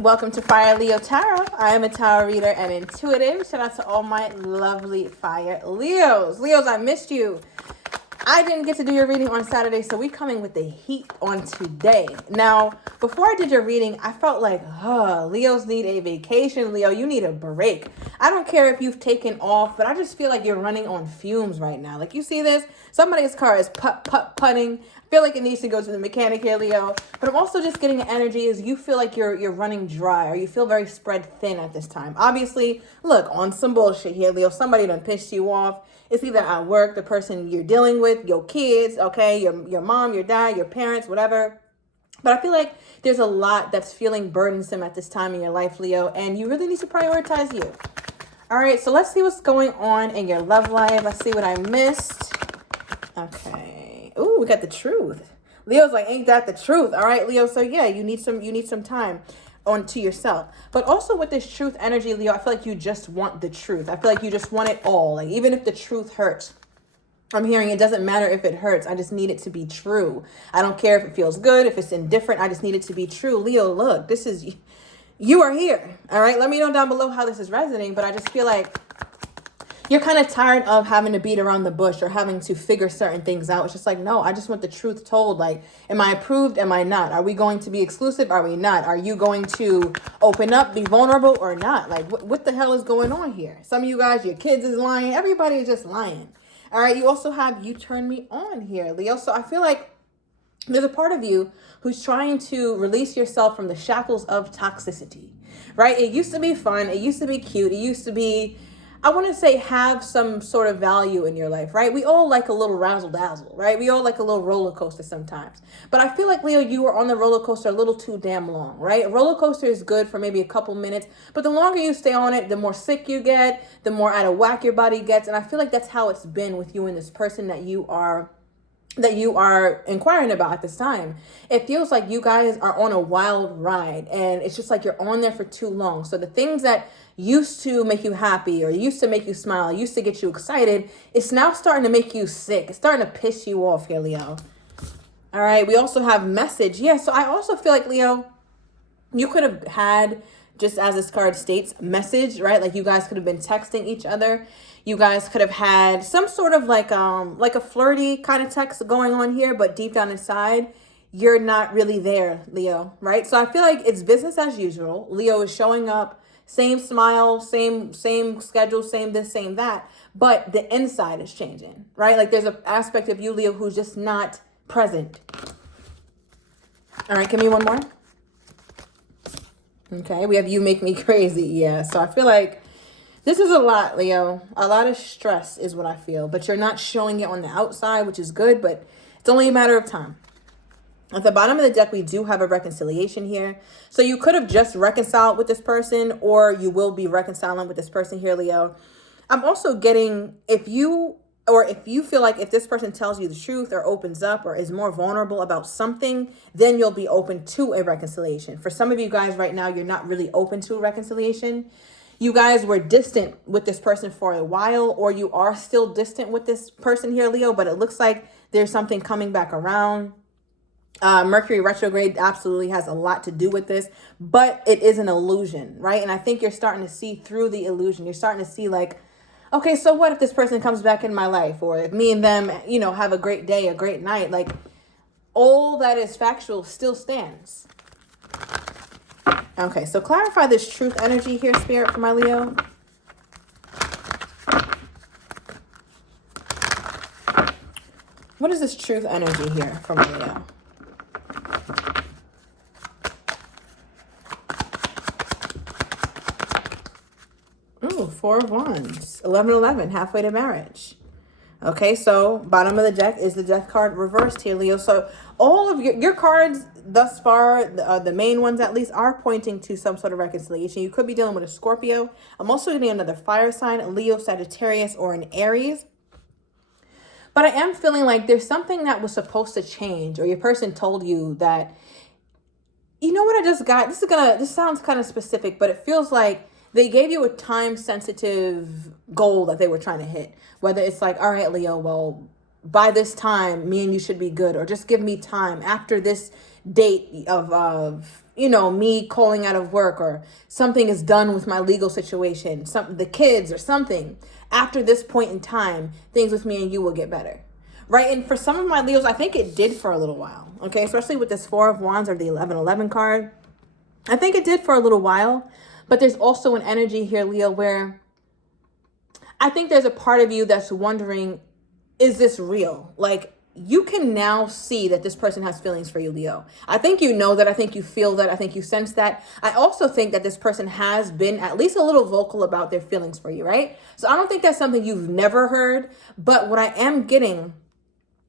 Welcome to Fire Leo Tarot. I am a tarot reader and intuitive. Shout out to all my lovely Fire Leos. Leos, I missed you. I didn't get to do your reading on Saturday, so we coming with the heat on today. Now, before I did your reading, I felt like, Leos need a vacation. Leo, you need a break. I don't care if you've taken off, but I just feel like you're running on fumes right now. Like, you see this? Somebody's car is putting. I feel like it needs to go to the mechanic here, Leo. But I'm also just getting energy is you feel like you're running dry, or you feel very spread thin at this time. Obviously, look, on some bullshit here, Leo. Somebody done pissed you off. It's either at work, the person you're dealing with, your kids, okay, your mom, your dad, your parents, whatever. But I feel like there's a lot that's feeling burdensome at this time in your life, Leo, and you really need to prioritize you. All right, so let's see what's going on in your love life. Let's see what I missed. Okay. Ooh, we got the truth. Leo's like, ain't that the truth? All right, Leo. So yeah, you need some time onto yourself. But also with this truth energy, Leo, I feel like you just want the truth. I feel like you just want it all. Like, even if the truth hurts, I'm hearing it doesn't matter if it hurts. I just need it to be true. I don't care if it feels good, if it's indifferent. I just need it to be true. Leo, look, you are here. All right. Let me know down below how this is resonating. But I just feel like you're kind of tired of having to beat around the bush or having to figure certain things out. It's just like, no, I just want the truth told. Like, am I approved? Am I not? Are we going to be exclusive? Are we not? Are you going to open up, be vulnerable or not? Like, what the hell is going on here? Some of you guys, your kids is lying. Everybody is just lying. All right. You also have you turn me on here, Leo. So I feel like there's a part of you who's trying to release yourself from the shackles of toxicity, right? It used to be fun. It used to be cute. It used to be, I want to say, have some sort of value in your life, right? We all like a little razzle dazzle, right? We all like a little roller coaster sometimes. But I feel like, Leo, you were on the roller coaster a little too damn long, right? A roller coaster is good for maybe a couple minutes, but the longer you stay on it, the more sick you get, the more out of whack your body gets. And I feel like that's how it's been with you and this person that you are inquiring about at this time. It feels like you guys are on a wild ride, and it's just like you're on there for too long. So the things that used to make you happy or used to make you smile, used to get you excited, it's now starting to make you sick. It's starting to piss you off here, Leo. All right. We also have message. Yeah. So I also feel like, Leo, you could have had, just as this card states, message, right? Like, you guys could have been texting each other. You guys could have had some sort of like a flirty kind of text going on here, but deep down inside, you're not really there, Leo, right? So I feel like it's business as usual. Leo is showing up, same smile, same schedule, same this, same that, but the inside is changing, right? Like, there's an aspect of you, Leo, who's just not present. All right, give me one more. Okay, we have you make me crazy. Yeah, so I feel like this is a lot, Leo. A lot of stress is what I feel, but you're not showing it on the outside, which is good, but it's only a matter of time. At the bottom of the deck, we do have a reconciliation here. So you could have just reconciled with this person, or you will be reconciling with this person here, Leo. I'm also getting, if you feel like if this person tells you the truth or opens up or is more vulnerable about something, then you'll be open to a reconciliation. For some of you guys right now, you're not really open to a reconciliation. You guys were distant with this person for a while, or you are still distant with this person here, Leo, but it looks like there's something coming back around. Mercury retrograde absolutely has a lot to do with this, but it is an illusion, right? And I think you're starting to see through the illusion. You're starting to see like, okay, so what if this person comes back in my life, or if me and them, have a great day, a great night? Like, all that is factual still stands. Okay, so clarify this truth energy here, Spirit, for my Leo. What is this truth energy here for my Leo? Ooh, 4 of Wands, 11-11, halfway to marriage. Okay, so bottom of the deck is the death card reversed here, Leo. So all of your cards thus far, the main ones at least, are pointing to some sort of reconciliation. You could be dealing with a Scorpio. I'm also getting another fire sign, Leo, Sagittarius, or an Aries. But I am feeling like there's something that was supposed to change, or your person told you that, you know what I just got? This sounds kind of specific, but it feels like they gave you a time-sensitive goal that they were trying to hit. Whether it's like, all right, Leo, well, by this time, me and you should be good. Or just give me time after this date of me calling out of work, or something is done with my legal situation, the kids or something, after this point in time, things with me and you will get better. Right? And for some of my Leos, I think it did for a little while. Okay? Especially with this Four of Wands or the 1111 card. I think it did for a little while. But there's also an energy here, Leo, where I think there's a part of you that's wondering, is this real? Like, you can now see that this person has feelings for you, Leo. I think you know that. I think you feel that. I think you sense that. I also think that this person has been at least a little vocal about their feelings for you, right? So I don't think that's something you've never heard. But what I am getting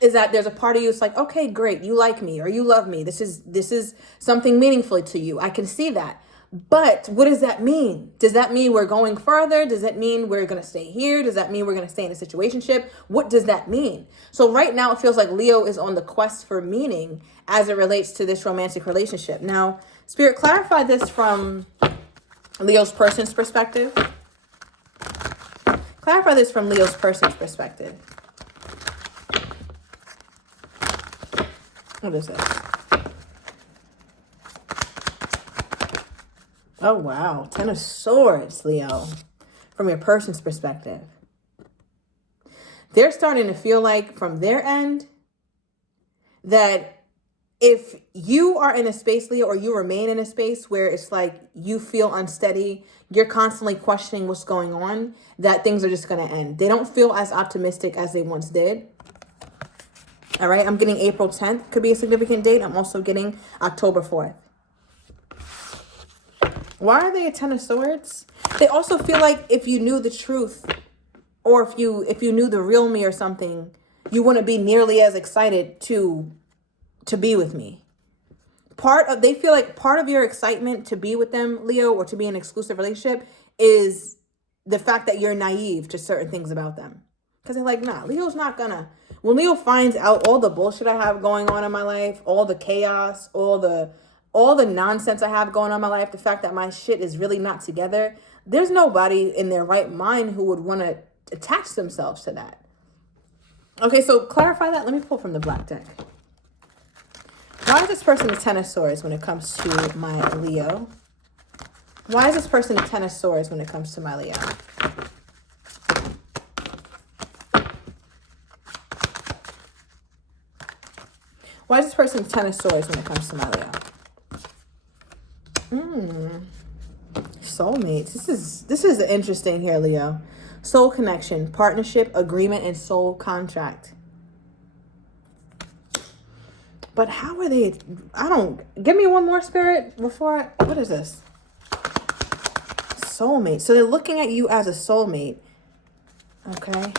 is that there's a part of you that's like, okay, great, you like me or you love me. This is something meaningful to you. I can see that. But what does that mean? Does that mean we're going further? Does that mean we're going to stay here? Does that mean we're going to stay in a situationship? What does that mean? So right now it feels like Leo is on the quest for meaning as it relates to this romantic relationship. Now, Spirit, clarify this from Leo's person's perspective. Clarify this from Leo's person's perspective. What is this? Oh, wow. 10 of Swords, Leo, from your person's perspective. They're starting to feel like from their end that if you are in a space, Leo, or you remain in a space where it's like you feel unsteady, you're constantly questioning what's going on, that things are just going to end. They don't feel as optimistic as they once did. All right. I'm getting April 10th. Could be a significant date. I'm also getting October 4th. Why are they a 10 of Swords? They also feel like if you knew the truth, or if you knew the real me or something, you wouldn't be nearly as excited to be with me. They feel like part of your excitement to be with them, Leo, or to be in an exclusive relationship is the fact that you're naive to certain things about them. Because they're like, nah, Leo's not gonna. When Leo finds out all the bullshit I have going on in my life, all the chaos, all the nonsense I have going on in my life, the fact that my shit is really not together, there's nobody in their right mind who would want to attach themselves to that. Okay, so clarify that. Let me pull from the black deck. Why is this person a 10 of Swords when it comes to my Leo? Why is this person a 10 of Swords when it comes to my Leo? Why is this person a 10 of Swords when it comes to my Leo? Soulmates. This is interesting here, Leo. Soul connection, partnership, agreement, and soul contract. But how are they? Give me one more, Spirit, before what is this? Soulmate. So they're looking at you as a soulmate. Okay.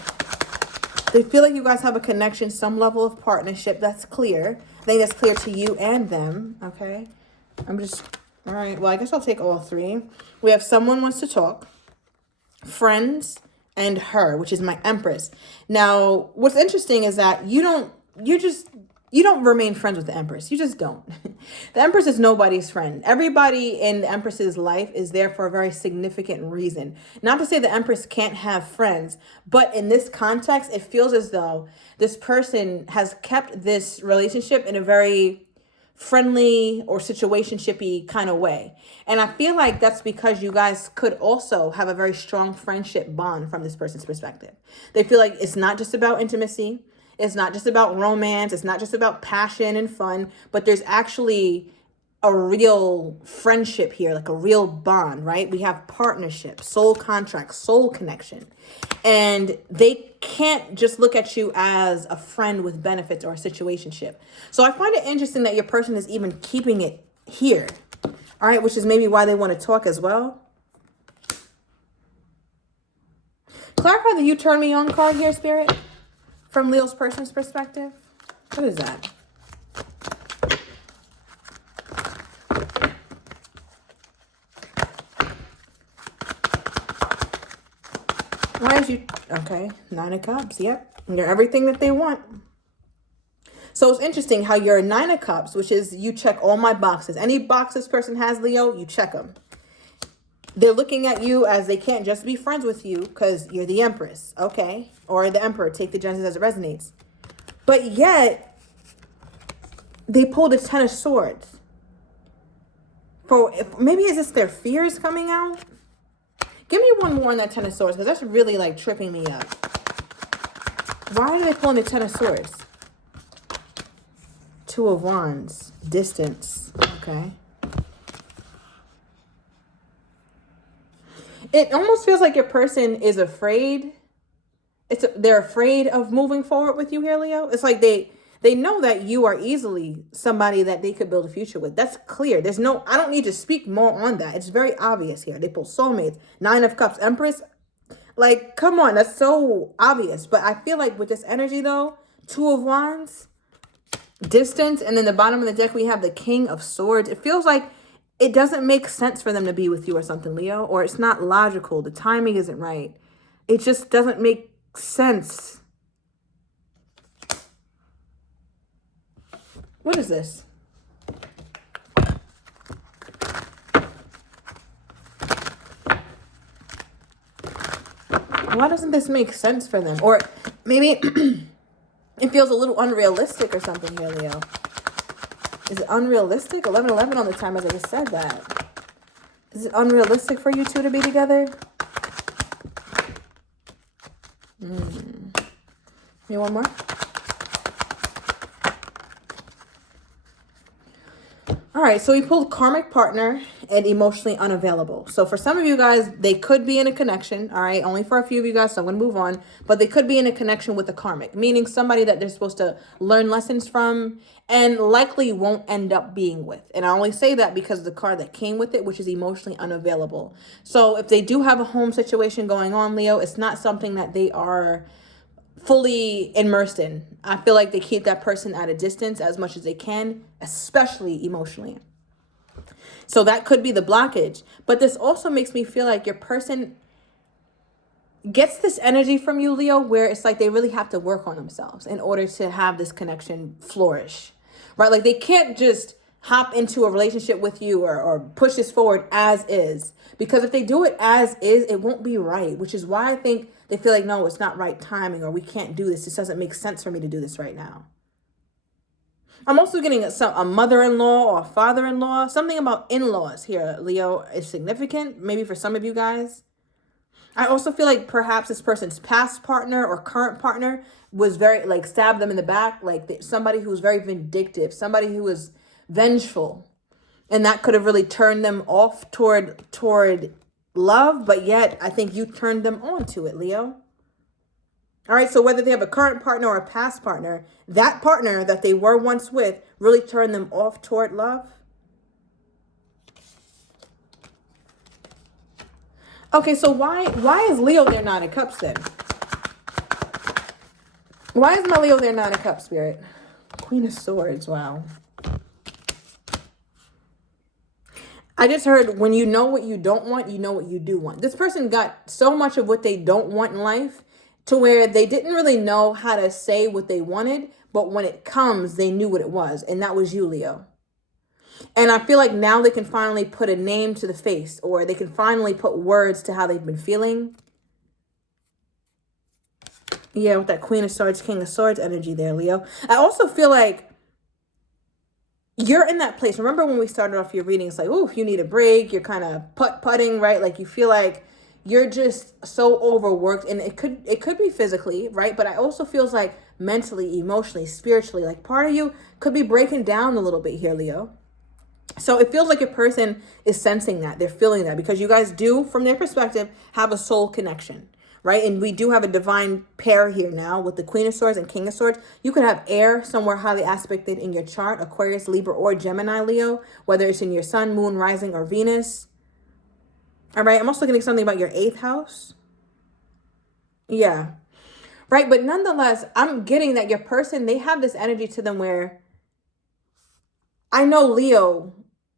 They feel like you guys have a connection, some level of partnership. That's clear. I think that's clear to you and them. Okay. All right. Well, I guess I'll take all three. We have someone wants to talk, friends, and her, which is my Empress. Now, what's interesting is that you don't remain friends with the Empress. You just don't. The Empress is nobody's friend. Everybody in the Empress's life is there for a very significant reason. Not to say the Empress can't have friends, but in this context, it feels as though this person has kept this relationship in a very friendly or situationshipy kind of way. And I feel like that's because you guys could also have a very strong friendship bond from this person's perspective. They feel like it's not just about intimacy. It's not just about romance. It's not just about passion and fun, but there's actually a real friendship here, like a real bond, right? We have partnership, soul contract, soul connection. And they can't just look at you as a friend with benefits or a situationship. So I find it interesting that your person is even keeping it here. All right, which is maybe why they want to talk as well. Clarify the You Turn Me On card here, Spirit, from Leo's person's perspective. What is that? Why is you... Okay, 9 of Cups. Yep. You're everything that they want. So it's interesting how you're 9 of Cups, which is you check all my boxes. Any box this person has, Leo, you check them. They're looking at you as they can't just be friends with you because you're the Empress. Okay. Or the Emperor. Take the Genesis as it resonates. But yet, they pulled a 10 of Swords. Maybe is this their fears coming out? Give me one more on that Ten of Swords, because that's really like tripping me up. Why are they pulling the Ten of Swords? Two of Wands. Distance. Okay. It almost feels like your person is afraid. They're afraid of moving forward with you here, Leo. It's like they know that you are easily somebody that they could build a future with. That's clear. I don't need to speak more on that. It's very obvious here. They pull soulmates, Nine of Cups, Empress. Like, come on, that's so obvious. But I feel like with this energy though, Two of Wands, distance, and then the bottom of the deck we have the King of Swords. It feels like it doesn't make sense for them to be with you or something, Leo, or it's not logical. The timing isn't right. It just doesn't make sense. What is this? Why doesn't this make sense for them? Or maybe it feels a little unrealistic or something here, Leo. Is it unrealistic? 11-11 on the time, as I just said that. Is it unrealistic for you two to be together? Maybe one more? All right, so we pulled karmic partner and emotionally unavailable. So for some of you guys, they could be in a connection, all right? Only for a few of you guys, so I'm going to move on. But they could be in a connection with a karmic, meaning somebody that they're supposed to learn lessons from and likely won't end up being with. And I only say that because of the card that came with it, which is emotionally unavailable. So if they do have a home situation going on, Leo, it's not something that they are fully immersed in. I feel like they keep that person at a distance as much as they can, especially emotionally. So that could be the blockage. But this also makes me feel like your person gets this energy from you, Leo, where it's like they really have to work on themselves in order to have this connection flourish, right? Like they can't just hop into a relationship with you or push this forward as is, because if they do it as is, it won't be right, which is why I think they feel like, no, it's not right timing, or we can't do this. This doesn't make sense for me to do this right now. I'm also getting a mother-in-law or father-in-law. Something about in-laws here, Leo, is significant, maybe for some of you guys. I also feel like perhaps this person's past partner or current partner was very, like, stabbed them in the back, like somebody who was very vindictive, somebody who was vengeful. And that could have really turned them off toward love, but yet I think you turned them on to it, Leo. All right, so whether they have a current partner or a past partner, that partner that they were once with really turned them off toward love. Okay, so why is Leo their Nine of Cups then? Why is my Leo their Nine of Cups, Spirit? Queen of Swords, wow. I just heard when you know what you don't want, you know what you do want. This person got so much of what they don't want in life to where they didn't really know how to say what they wanted, but when it comes, they knew what it was, and that was you, Leo. And I feel like now they can finally put a name to the face, or they can finally put words to how they've been feeling. Yeah, with that Queen of Swords, King of Swords energy there, Leo. I also feel like you're in that place. Remember when we started off your reading, it's like, ooh, you need a break. You're kind of putting, right? Like you feel like you're just so overworked, and it could be physically, right? But I also feels like mentally, emotionally, spiritually, like part of you could be breaking down a little bit here, Leo. So it feels like your person is sensing that. They're feeling that because you guys do, from their perspective, have a soul connection, right? And we do have a divine pair here now with the Queen of Swords and King of Swords. You could have air somewhere highly aspected in your chart, Aquarius, Libra, or Gemini, Leo, whether it's in your sun, moon, rising, or Venus. All right, I'm also getting something about your 8th house. Yeah, right. But nonetheless, I'm getting that your person, they have this energy to them where I know Leo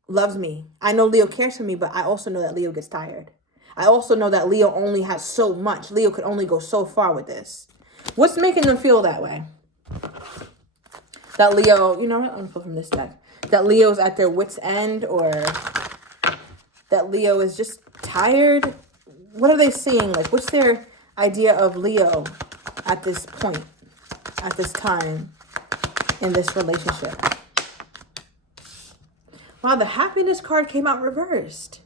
loves me. I know Leo cares for me, but I also know that Leo gets tired. I also know that Leo only has so much. Leo could only go so far with this. What's making them feel that way? That Leo, you know what? I'm going to pull from this deck. That Leo's at their wit's end, or that Leo is just tired. What are they seeing? Like, what's their idea of Leo at this point, at this time in this relationship? Wow, the happiness card came out reversed.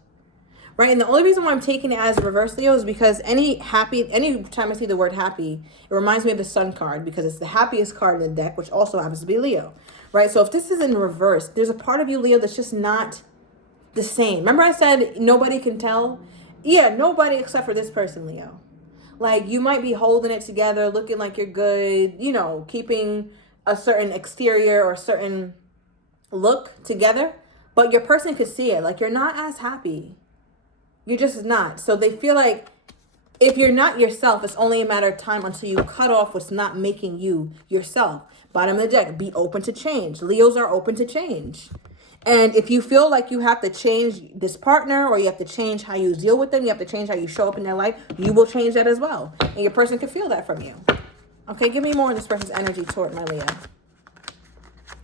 Right, and the only reason why I'm taking it as reverse, Leo, is because any time I see the word happy, it reminds me of the Sun card because it's the happiest card in the deck, which also happens to be Leo. Right, so if this is in reverse, there's a part of you, Leo, that's just not the same. Remember I said nobody can tell? Yeah, nobody except for this person, Leo. Like, you might be holding it together, looking like you're good, you know, keeping a certain exterior or a certain look together, but your person could see it. Like, you're not as happy. You're just not. So they feel like if you're not yourself, it's only a matter of time until you cut off what's not making you yourself. Bottom of the deck, be open to change. Leos are open to change. And if you feel like you have to change this partner or you have to change how you deal with them, you have to change how you show up in their life, you will change that as well. And your person can feel that from you. Okay, give me more of this person's energy toward my Leo.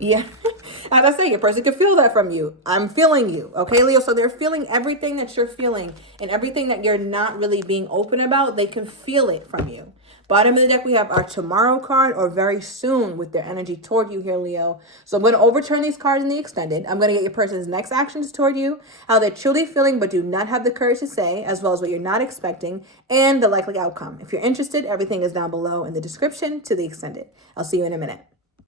Yeah, as I say, your person can feel that from you. I'm feeling you. Okay, Leo? So they're feeling everything that you're feeling and everything that you're not really being open about. They can feel it from you. Bottom of the deck, we have our tomorrow card or very soon with their energy toward you here, Leo. So I'm going to overturn these cards in the extended. I'm going to get your person's next actions toward you, how they're truly feeling but do not have the courage to say, as well as what you're not expecting, and the likely outcome. If you're interested, everything is down below in the description to the extended. I'll see you in a minute.